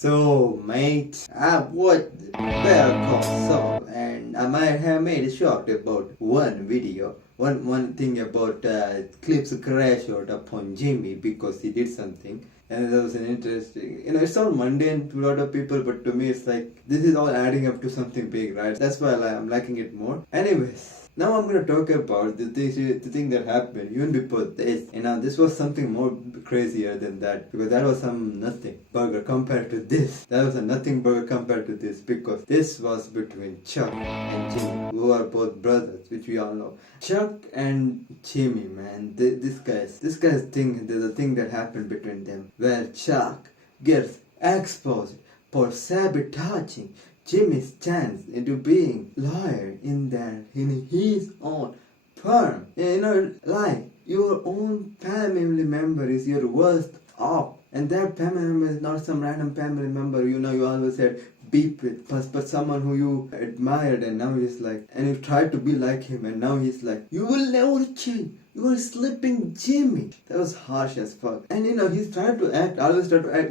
So, mate, I've watched Better Call Saul, and I might have made a short about one video, one thing about clips crash out upon Jimmy because he did something. And that was an interesting, it's all mundane to a lot of people, but to me it's like, this is all adding up to something big, right? That's why I'm liking it more. Anyways, now I'm gonna talk about the thing that happened even before this. This was something more crazier than that, because that was some nothing burger compared to this. That was a nothing burger compared to this, because this was between Chuck and Jimmy, who are both brothers, which we all know. Chuck and Jimmy, man, this guy's thing, the thing that happened between them, where Chuck gets exposed for sabotaging Jimmy's chance into being lawyer in his own firm. Like your own family member is your worst off, and that family member is not some random family member you always had beef with, but someone who you admired, and now he's like, and you tried to be like him, and now he's like, you will never change. You are slipping Jimmy. That was harsh as fuck. And he's always trying to act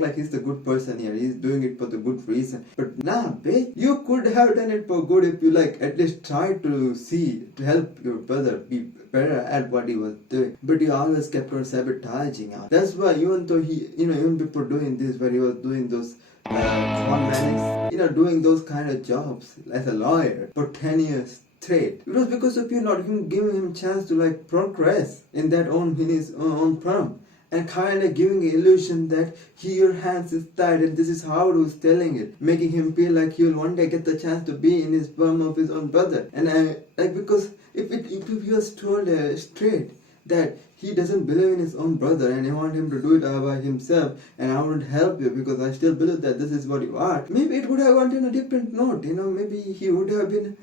like he's the good person here. He's doing it for the good reason. But nah, bitch. You could have done it for good if you at least tried to help your brother be better at what he was doing. But he always kept on sabotaging out. That's why even though even before doing this, where he was doing those con manics, doing those kind of jobs as a lawyer for 10 years straight. It was because of you not giving him a chance to progress in his own firm, and kind of giving an illusion that your hands is tied, and this is how he was telling it, making him feel like he'll one day get the chance to be in his firm of his own brother. And because if he was told straight that he doesn't believe in his own brother and he want him to do it by himself, and I wouldn't help you because I still believe that this is what you are, maybe it would have gone on a different note. Maybe he would have been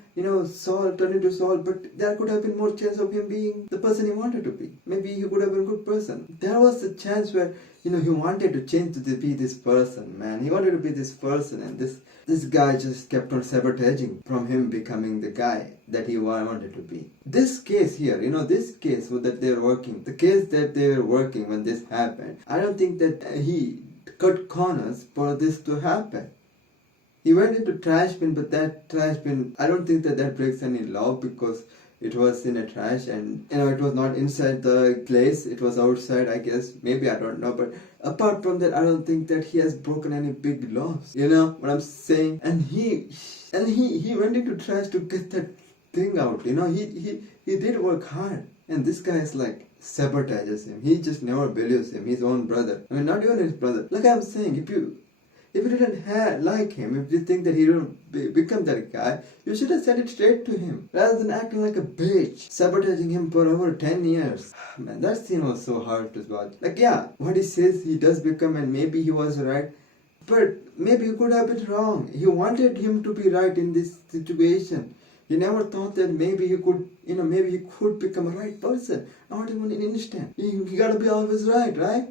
Saul turned into Saul, but there could have been more chance of him being the person he wanted to be. Maybe he could have been a good person. There was a chance where he wanted to change to be this person, man. He wanted to be this person, and this guy just kept on sabotaging from him becoming the guy that he wanted to be. This case here, this case that they're working, the case that they were working when this happened, I don't think that he cut corners for this to happen. He went into trash bin, but that trash bin, I don't think that breaks any law, because it was in a trash, and it was not inside the place, it was outside, I guess. Maybe, I don't know, but apart from that, I don't think that he has broken any big laws. You know what I'm saying? And he went into trash to get that thing out. He did work hard, and this guy is sabotages him. He just never believes him, his own brother. I mean, not even his brother. Like I'm saying, if you didn't like him, if you think that he don't become that guy, you should have said it straight to him, rather than acting like a bitch, sabotaging him for over 10 years. Man, that scene was so hard to watch. What he says he does become, and maybe he was right, but maybe he could have been wrong. He wanted him to be right in this situation. He never thought that maybe he could become a right person. Not even in an instant. You gotta be always right, right?